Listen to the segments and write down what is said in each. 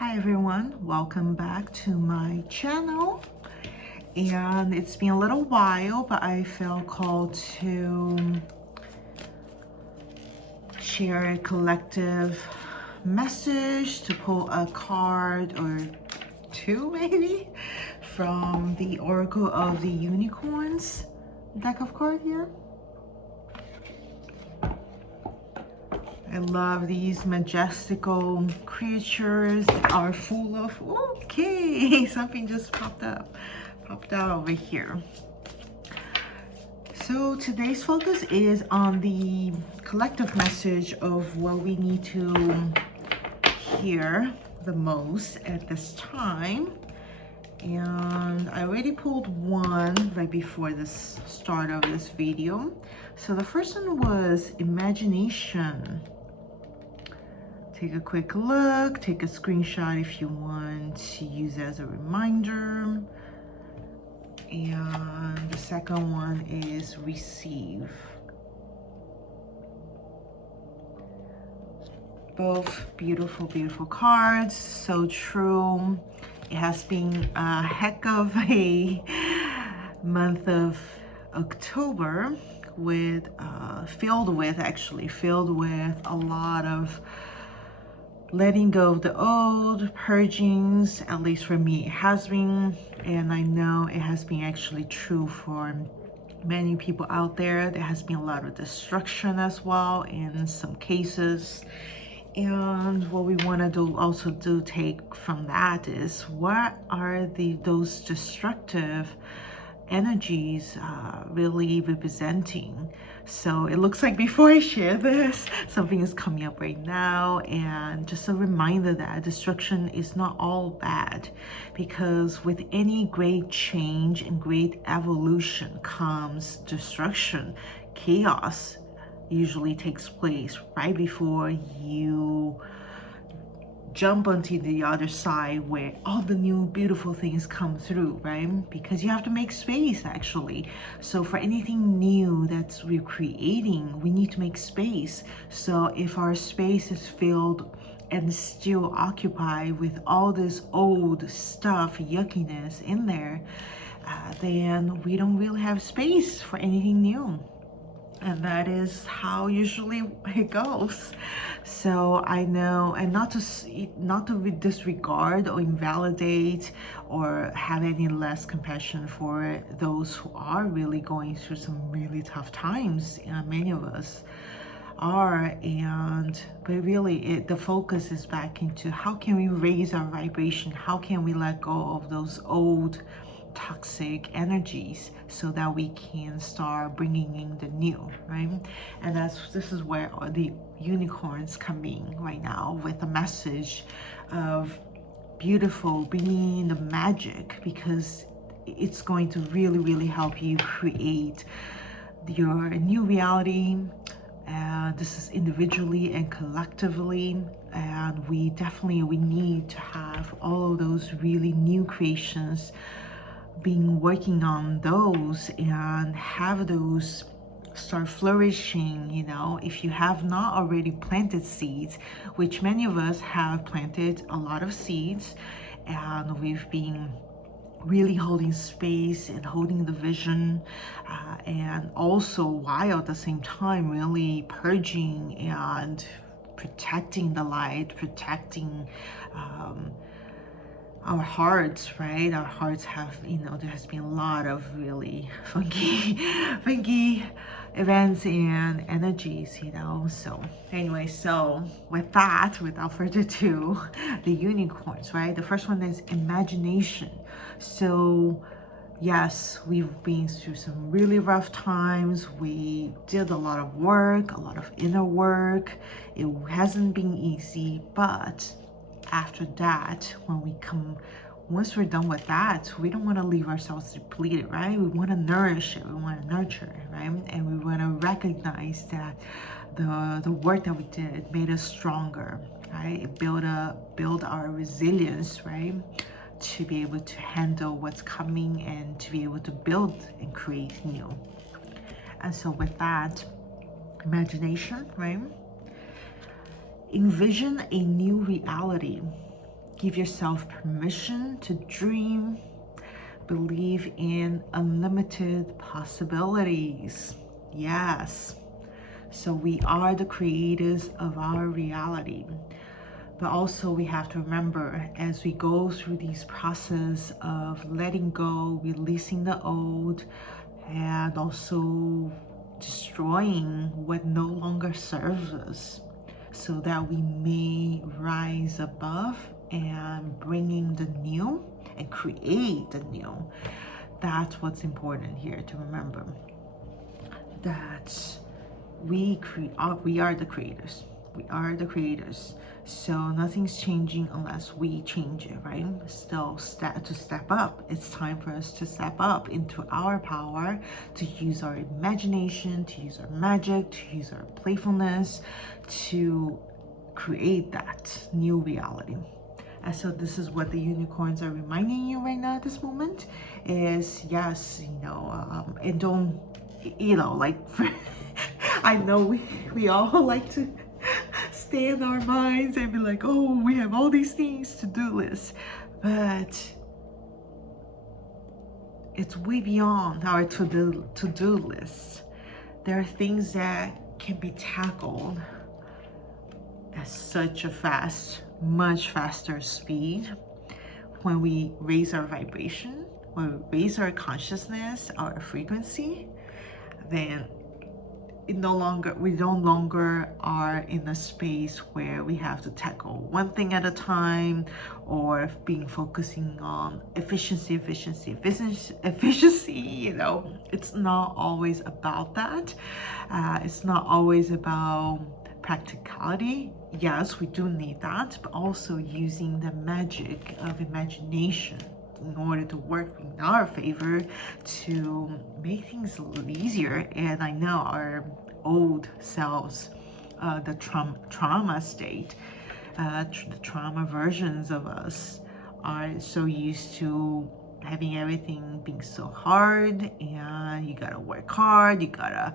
Hi everyone, welcome back to my channel. And it's been a little while, but I felt called to share a collective message, to pull a card or two maybe from the Oracle of the Unicorns deck of cards here. I love these majestical creatures that are full of, okay, something just popped out over here. So today's focus is on the collective message of what we need to hear the most at this time. And I already pulled one right before the start of this video. So the first one was imagination. Take a quick look, take a screenshot if you want to use it as a reminder. And the second one is receive. Both beautiful, beautiful cards, so true. It has been a heck of a month of October with, filled with a lot of letting go of the old, purgings. At least for me it has been, and I know it has been actually true for many people out there. There has been a lot of destruction as well in some cases. And what we want to take from that is, what are those destructive energies really representing? So it looks like before I share this, something is coming up right now, and just a reminder that destruction is not all bad, because with any great change and great evolution comes destruction. Chaos usually takes place right before you jump onto the other side, where all the new beautiful things come through, right? Because you have to make space actually. So for anything new that we're creating, we need to make space. So if our space is filled and still occupied with all this old stuff, yuckiness in there, then we don't really have space for anything new. And that is how usually it goes. So I know, and not to disregard or invalidate or have any less compassion for those who are really going through some really tough times. Many of us are, but really the focus is back into how can we raise our vibration? How can we let go of those old toxic energies so that we can start bringing in the new, right? And this is where the unicorns come in right now, with a message of beautiful, bringing in the magic, because it's going to really help you create your new reality. This is individually and collectively, and we need to have all of those really new creations, being working on those and have those start flourishing. You know, if you have not already planted seeds, which many of us have planted a lot of seeds, and we've been really holding space and holding the vision, and also while at the same time really purging and protecting the light, protecting our hearts, right? Our hearts have, there has been a lot of really funky events and energies, So anyway, so with that, without further ado, the unicorns, right? The first one is imagination. So yes, we've been through some really rough times. We did a lot of work, a lot of inner work. It hasn't been easy, but after that, once we're done with that, we don't want to leave ourselves depleted, right? We want to nourish it, we want to nurture it, right? And we want to recognize that the work that we did made us stronger, right? It build our resilience, right? To be able to handle what's coming and to be able to build and create new. And so with that, imagination, right? Envision a new reality. Give yourself permission to dream. Believe in unlimited possibilities. Yes. So we are the creators of our reality. But also we have to remember, as we go through these process of letting go, releasing the old, and also destroying what no longer serves us, so that we may rise above and bringing the new and create the new. That's what's important here to remember, that we are the creators. We are the creators. So nothing's changing unless we change it, right? Still, to step up. It's time for us to step up into our power, to use our imagination, to use our magic, to use our playfulness, to create that new reality. And so this is what the unicorns are reminding you right now at this moment is, yes, and don't, like, I know we all like to stay in our minds and be like, oh, we have all these things to do list, but it's way beyond our to-do list. There are things that can be tackled at such a much faster speed when we raise our vibration, when we raise our consciousness, our frequency. Then we no longer are in a space where we have to tackle one thing at a time, or focusing on efficiency. It's not always about that. It's not always about practicality. Yes, we do need that, but also using the magic of imagination in order to work in our favor to make things a little easier. And I know our old selves, the trauma state, the trauma versions of us are so used to having everything being so hard, and you gotta work hard, you gotta,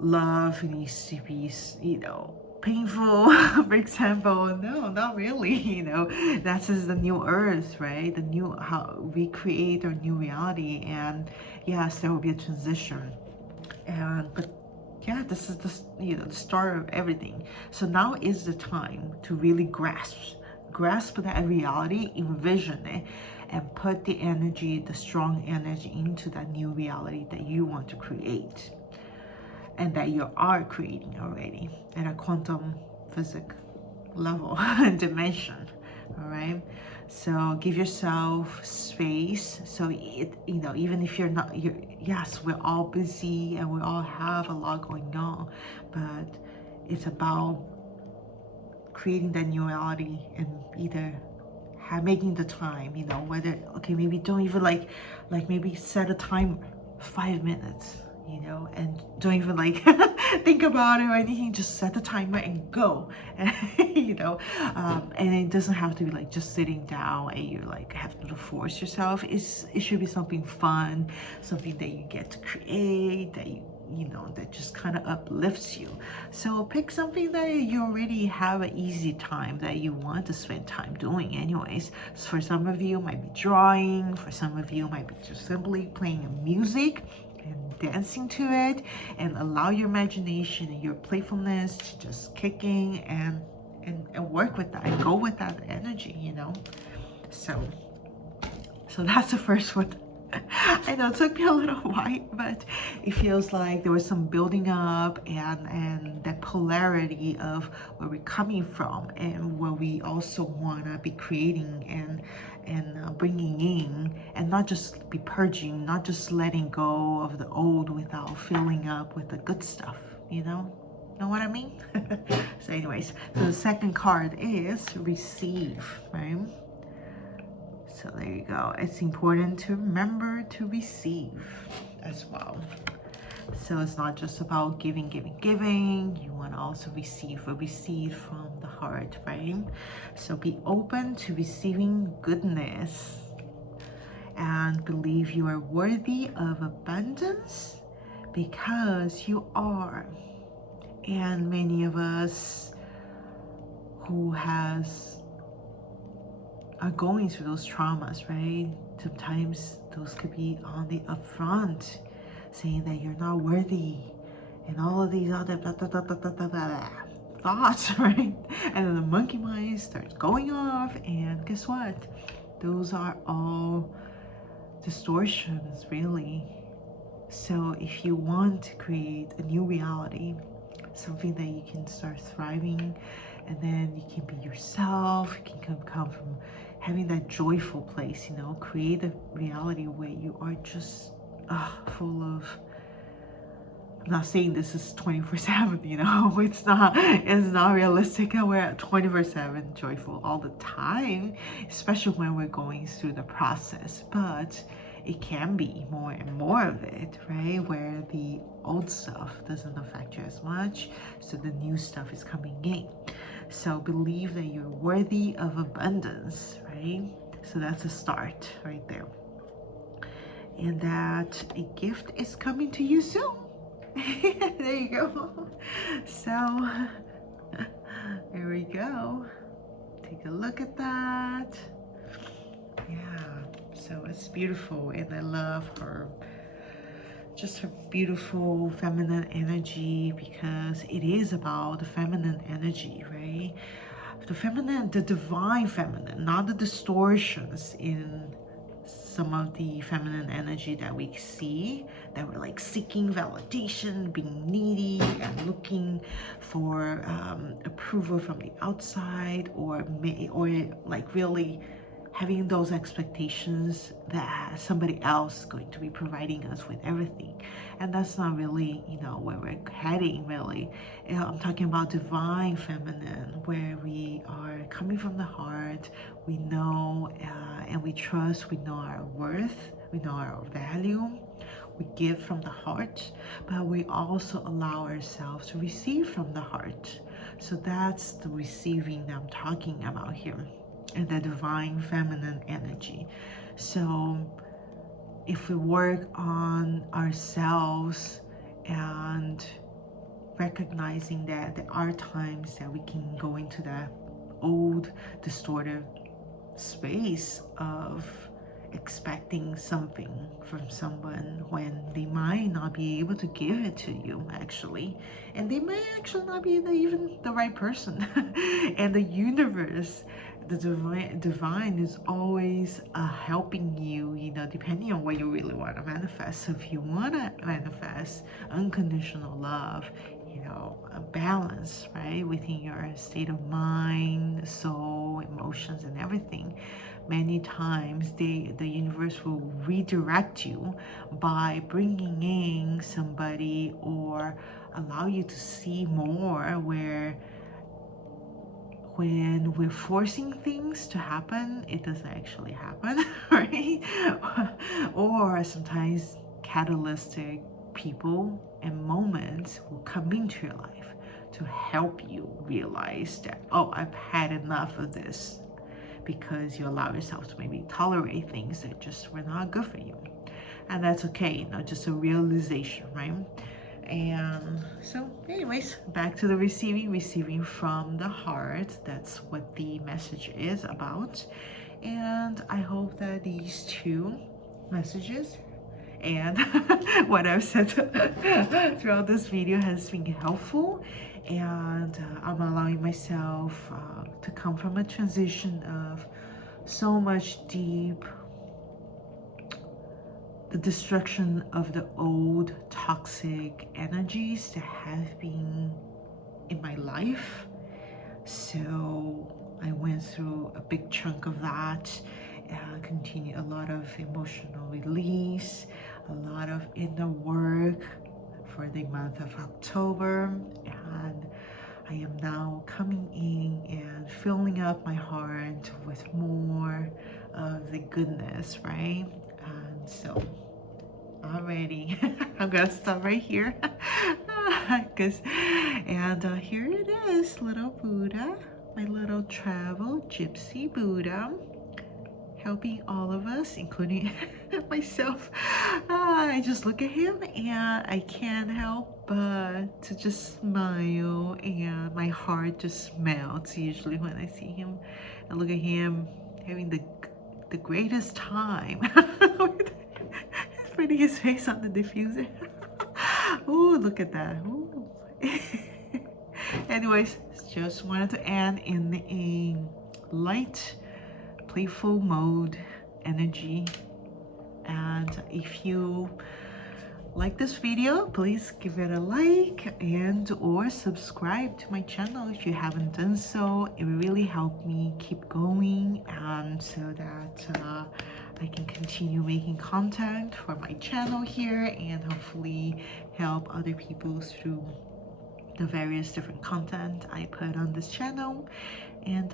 love needs to be, painful. For example, no, not really. That's just the new earth, right? How we create our new reality. And yes, there will be a transition, but yeah, this is the start of everything. So now is the time to really grasp that reality, envision it, and put the strong energy into that new reality that you want to create, and that you are creating already at a quantum physics level and dimension. All right. So give yourself space. So even if yes, we're all busy and we all have a lot going on, but it's about creating that new reality, and either making the time, whether, okay, maybe don't even like maybe set a timer, 5 minutes, and don't even think about it or anything. Just set the timer and go. And it doesn't have to be just sitting down and you have to force yourself. It should be something fun, something that you get to create, that that just kind of uplifts you. So pick something that you already have an easy time that you want to spend time doing anyways. So for some of you, it might be drawing. For some of you, it might be just simply playing music and dancing to it, and allow your imagination and your playfulness to just kick in and work with that and go with that energy, So that's the first one. I know it took me a little while, but it feels like there was some building up and that polarity of where we're coming from and where we also want to be creating and bringing in, and not just be purging, not just letting go of the old without filling up with the good stuff, know what I mean? So anyways, so the second card is receive, right? So there you go. It's important to remember to receive as well. So it's not just about giving. You want to also receive from the heart, right? So be open to receiving goodness and believe you are worthy of abundance, because you are. And many of us who has are going through those traumas, right? Sometimes those could be on the upfront, saying that you're not worthy, and all of these other thoughts, right? And then the monkey mind starts going off, and guess what? Those are all distortions, really. So if you want to create a new reality, something that you can start thriving, and then you can be yourself, you can come from having that joyful place, create a reality where you are just full of, I'm not saying this is 24/7, it's not realistic that we're 24/7 joyful all the time, especially when we're going through the process, but it can be more and more of it, right? Where the old stuff doesn't affect you as much, so the new stuff is coming in. So believe that you're worthy of abundance, right? So that's a start right there. And that a gift is coming to you soon. There you go. So there we go. Take a look at that. Yeah, so it's beautiful, and I love her, just her beautiful feminine energy, because it is about the feminine energy, right? The feminine, the divine feminine, not the distortions in some of the feminine energy that we see, that we're like seeking validation, being needy and looking for approval from the outside, or like really having those expectations that somebody else is going to be providing us with everything. And that's not really, where we're heading, really. I'm talking about divine feminine, where we are coming from the heart. We know and we trust, we know our worth, we know our value. We give from the heart, but we also allow ourselves to receive from the heart. So that's the receiving that I'm talking about here, and the divine feminine energy. So if we work on ourselves and recognizing that there are times that we can go into that old distorted space of expecting something from someone when they might not be able to give it to you, actually, and they may actually not be even the right person. And the universe, the divine is always helping you, depending on what you really want to manifest. So if you want to manifest unconditional love, a balance, right, within your state of mind, soul, emotions, and everything, many times the universe will redirect you by bringing in somebody, or allow you to see more, where when we're forcing things to happen, it doesn't actually happen, right? Or sometimes catalytic people and moments will come into your life to help you realize that, oh, I've had enough of this, because you allow yourself to maybe tolerate things that just were not good for you. And that's okay, just a realization, right? And so anyways, back to the receiving from the heart. That's what the message is about. And I hope that these two messages and what I've said throughout this video has been helpful. And I'm allowing myself to come from a transition of so much deep, the destruction of the old toxic energies that have been in my life. So I went through a big chunk of that, continue a lot of emotional release, a lot of inner work for the month of October, and I am now coming in and filling up my heart with more of the goodness, right? And so already I'm gonna stop right here. And here it is, little Buddha, my little travel gypsy Buddha, helping all of us, including myself. I just look at him and I can't help but to just smile, and my heart just melts usually when I see him. I look at him having the greatest time. Putting his face on the diffuser. Oh, look at that. Ooh. Anyways, just wanted to end in a light, playful mode energy. And if you like this video, please give it a like and or subscribe to my channel if you haven't done so. It will really help me keep going, and so that I can continue making content for my channel here and hopefully help other people through the various different content I put on this channel. And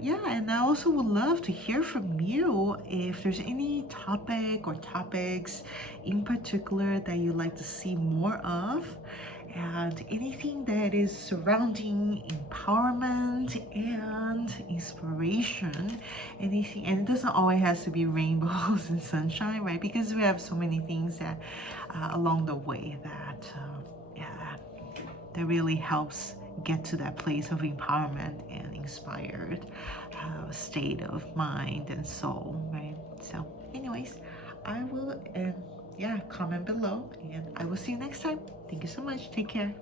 yeah, and I also would love to hear from you if there's any topic or topics in particular that you'd like to see more of, and anything that is surrounding empowerment and inspiration, anything. And it doesn't always have to be rainbows and sunshine, right? Because we have so many things that along the way that yeah, that really helps get to that place of empowerment and inspired state of mind and soul, right? So anyways, I will yeah, comment below, and I will see you next time. Thank you so much. Take care.